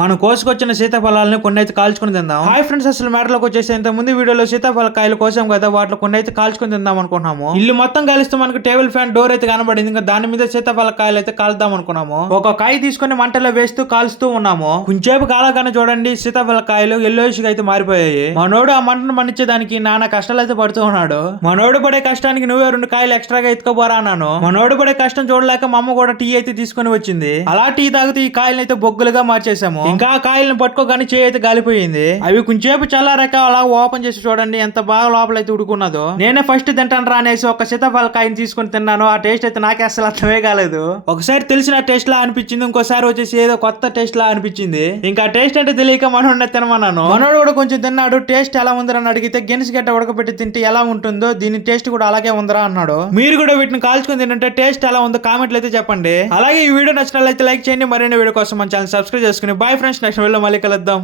మనం కోసుకొచ్చిన సీతాఫలాలను కొన్ని అయితే కాల్చుకుని తిందాం. హాయ్ ఫ్రెండ్స్ అసలు మేడలోకి వచ్చేసి ఇంత ముందు వీడియోలో సీతాఫల కాయలు కోసాం కదా వాటిలో కొన్ని అయితే కాల్చుకుని తిందాం అనుకున్నాము ఇల్లు మొత్తం కాలిస్తే మనకు టేబుల్ ఫ్యాన్ డోర్ అయితే కనబడింది. ఇంకా దాని మీద సీతాఫల కాయలు అయితే కాలుద్దాం అనుకున్నాము. ఒక కాయ తీసుకొని మంటలో వేస్తూ కాల్స్తూ ఉన్నాము. కొంచెంసేపు కాలగానే చూడండి సీతాఫల కాయలు ఎల్లోయిష్ అయితే మారిపోయాయి. మనోడు ఆ మంటను మన్నించేదానికి నానా కష్టాలు అయితే పడుతూ ఉన్నాడు. మనోడు పడే కష్టానికి నువ్వే రెండు కాయలు ఎక్స్ట్రాగా ఎత్తుకోపోరా అన్నాను. మనోడు పడే కష్టం చూడలేక మా అమ్మ కూడా టీ అయితే తీసుకొని వచ్చింది. అలా టీ తాగుతూ ఈ కాయలను అయితే బొగ్గులుగా మార్చేసాము ఇంకా ఆ కాయలను పట్టుకోగానే చేయి అయితే గాలిపోయింది. అవి కొంచెంసేపు చల్లారాక అలా ఓపెన్ చేసి చూడండి ఎంత బాగా లోపలైతే ఉడుకున్నదో. నేనే ఫస్ట్ తింటాను రా అనేసి ఒక సీతాఫల కాయని తీసుకొని తిన్నాను. ఆ టేస్ట్ అయితే నాకే అసలు అర్థమే కాలేదు. ఒకసారి తెలిసిన టేస్ట్ లా అనిపించింది ఇంకోసారి వచ్చేసి ఏదో కొత్త టేస్ట్ లా అనిపించింది. ఇంకా టేస్ట్ అంటే తెలియక మనోడిని తినమన్నాను. మనోడు కూడా కొంచెం తిన్నాడు. టేస్ట్ ఎలా ఉందని అడిగితే గెనిసి గడ్డ ఉడకబెట్టి తింటే ఎలా ఉంటుందో దీని టేస్ట్ కూడా అలాగే ఉందరా అన్నాడు. మీరు కూడా వీటిని కాల్చుకొని తినంటే టేస్ట్ ఎలా ఉందో కామెంట్లు అయితే చెప్పండి. అలాగే ఈ వీడియో నచ్చినట్లయితే లైక్ చేయండి. మరిన్ని వీడియో కోసం మన ఛానల్ సబ్స్క్రైబ్ చేసుకుని బాయ్ ఫ్రెండ్స్ నెక్స్ట్ వీడియో మళ్ళీ కలుద్దాం.